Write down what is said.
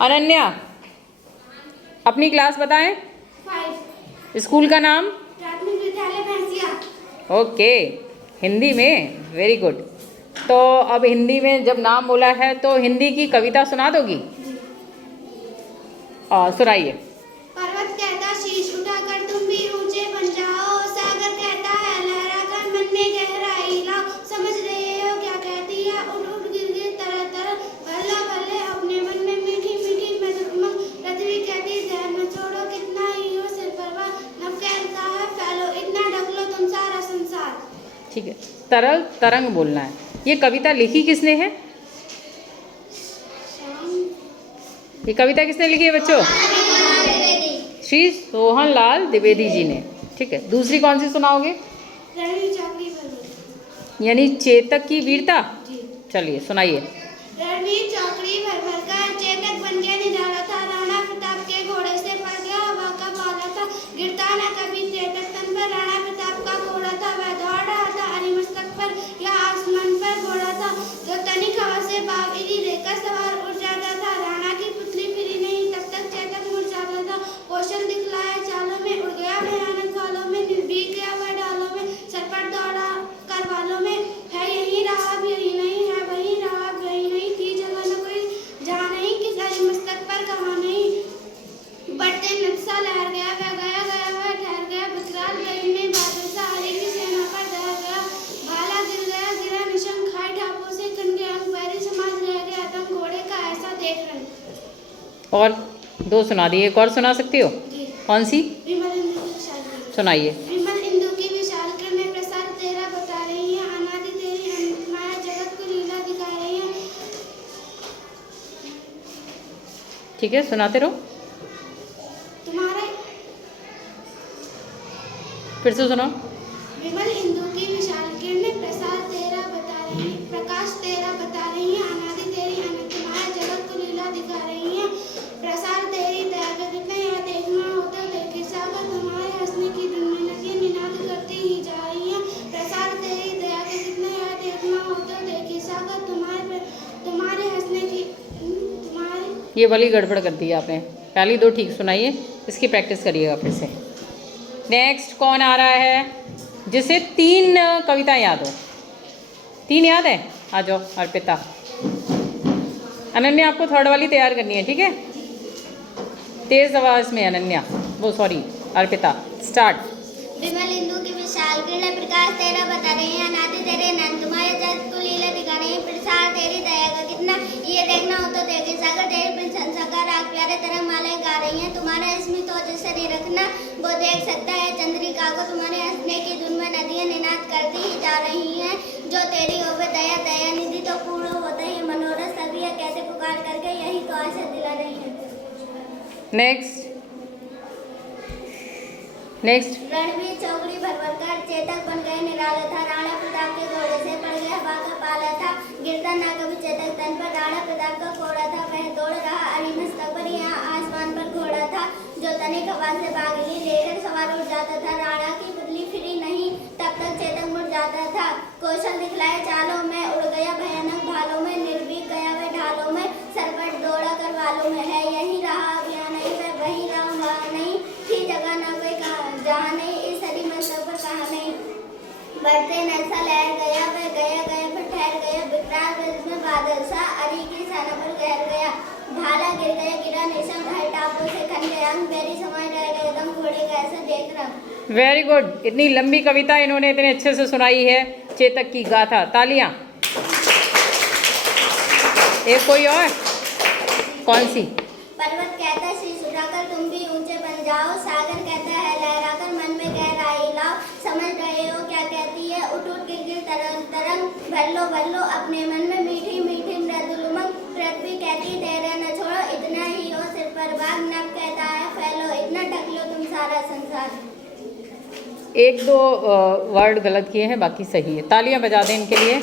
अनन्या, अपनी क्लास बताएं। 5 स्कूल का नाम? प्राथमिक विद्यालय भैंसिया। ओके, हिंदी में, वेरी गुड। तो अब हिंदी में जब नाम बोला है तो हिंदी की कविता सुना दोगी? सुनाइए। पर्वत कहता शीश उठाकर तुम भी ऊंचे बन जाओ, सागर कहता है लहराकर मन में गहराई लाओ, समझ रहे हो क्या कहती है उठ उठ गिर गिर तरह तरह, भल्ला भल्ले अपने मन में मीठी मीठी मधुर उमंग, पृथ्वी कहती ध्यान में छोड़ो कितना ही हो सिर पर भार, नभ कहता है फैलो इतना ढक लो तुम सारा संसार। ठीक है, तरल तरंग बोलना है। ये कविता लिखी किसने है? ये कविता किसने लिखी है बच्चों? श्री सोहन लाल द्विवेदी जी ने। ठीक है, दूसरी कौन सी सुनाओगे? यानी चेतक की वीरता। चलिए सुनाइए। रणवीर चौकड़ी भर भर कर चेतक बन के निराला था, राणा प्रताप के घोड़े से पड़ गया हवा का भाला था, गिरता न कभी चेतक तन पर, राणा प्रताप का घोड़ा था वह दौड़ रहा था अरि मस्तक पर, या आसमान पर घोड़ा था जो तनिक हवा से बावरी देकर सवार उड़ जाता था, राणा की पुतली फिरी नहीं तब तक चेतक मुड़ जाता था, कौशल दिखलाया चालों में उड़ गया भयानक बालों में, निर्भीक गया वह डालों में, सरपट दौड़ा कर वालों में, है यही रहा अब यही नहीं है वही रहा अब यही नहीं, थी जगह न कोई जहाँ नहीं किस हरी मस्तक पर कहाँ नहीं, बढ़ते नक्शा लहर गया वह गया गया वह ठहर गया, बचराल गई में बादल सा हरी की सेना पर दहर गया, भाला गिर गया गिरा निशंक खाए ढापों से कन गया अंक्वारी समाज रह गया दम घोड़े का ऐसा देख रहे। और दो सुना दी, एक और सुना सकती हो? कौन सी? विमल इंदु की विशाल कर। सुनाइए। विमल इंदु की विशाल कर में प्रसाद तेरा बता रही है, अनादि तेरी अनंत माया जगत को लीला दिखा रही है। ठीक है, सुनाते रहो। तुम्हारे फिर से सुनो। विमल इंदु की विशाल किरणें प्रसाद तेरा बता रही है, प्रकाश तेरा बता रही है, अनादि तेरी अनंत माया जगत को लीला दिखा रही है, प्रसाद तेरी दया का कितने यह देखना होता देखे सागर, तुम्हारे हंसने की धुन में नदियां निनाद करती ही जा रही है, प्रसाद तेरी दया का कितने यह देखना होता देखे सागर, तुम्हारे हंसने की तुम्हारे। ये वाली गड़बड़ कर दी आपने, पहली दो ठीक सुनाइए, इसकी प्रैक्टिस करिएगा फिर से। नेक्स्ट कौन आ रहा है जिसे 3 कविता याद हो? 3 याद है? आ जाओ अर्पिता। अनन्या आपको थर्ड वाली तैयार करनी है, ठीक है? तेज आवाज में अनन्या, वो सॉरी अर्पिता, स्टार्ट। विमल इंदु की विशाल किरणें प्रकाश तेरा बता रही हैं, अनादि तेरे अनंत माया जगत को लीला दिखा रही हैं, प्रसाद तेरी दया का कितना ये देखना हो तो देखे सागर, तेरी प्रशंसा का राग प्यारे तरंग मालाएं गा रही हैं, तुम्हारा स्मित हो जिसे नहीं रखना वो देख सकता है चंद्रिका को, तुम्हारे हंसने की धुन में नदियां निनाद करती ही जा रही हैं, जो तेरी होवे दया दया निधि तो पूर्ण होता ही मनोरथ सभी है, कैसे पुकार करके यही तो आशा दिला रही है। नेक्स्ट रणवीर चौकड़ी भर भर कर चेतक बन गए निराला था, राणा प्रताप के घोड़े से पड़ गया हवा का पाला था, गिरता ना कभी चेतक तन पर, राणा प्रताप का घोड़ा था वह दौड़ रहा अरि मस्तक पर, यहाँ आसमान पर घोड़ा था जो तनिक हवा से भागी लेकर सवार उड़ जाता था, राणा की पुतली फिरी नहीं तब तक चेतक मुड़ जाता था, कौशल दिखलाए चालों में उड़ गया भयानक भालों में, निर्भीक गया वह ढालों में, सरपट दौड़ा कर वालों में, है यही रहा अब यहाँ नहीं वह वही रहा वहाँ नहीं, थी जगह न कोई जहाँ नहीं इस हरी मस्तक पर कहाँ नहीं, बढ़ते नशा लहर गया वह गया गया पर ठहर गया, विकराल गज में बादल सा अरी की सेना पर गहर गया, भाला गिर गया गिरा निशंक हर टापों से खन गया अंक्वारी समाज रह गया दम घोड़े का ऐसा देख रहा। वेरी गुड, इतनी लंबी कविता इन्होंने इतने अच्छे से सुनाई है, चेतक की गाथा, तालियां। एक कोई और? कौन सी? पर्वत कहता शीश उठाकर तुम भी ऊंचे बन जाओ, सागर कहता है लहराकर मन में गहराई लाओ, समझ रहे हो क्या कहती है उठ उठ गिर गिर तरंग तरंग, भर लो अपने मन में मीठी मीठी मृदुल उमंग, पृथ्वी कहती धैर्य न छोड़ो इतना ही हो सिर पर भार, नभ कहता है फैलो इतना ढक लो तुम सारा संसार। 1-2 वर्ड गलत किए हैं, बाकी सही है, तालियां बजा दें इनके लिए।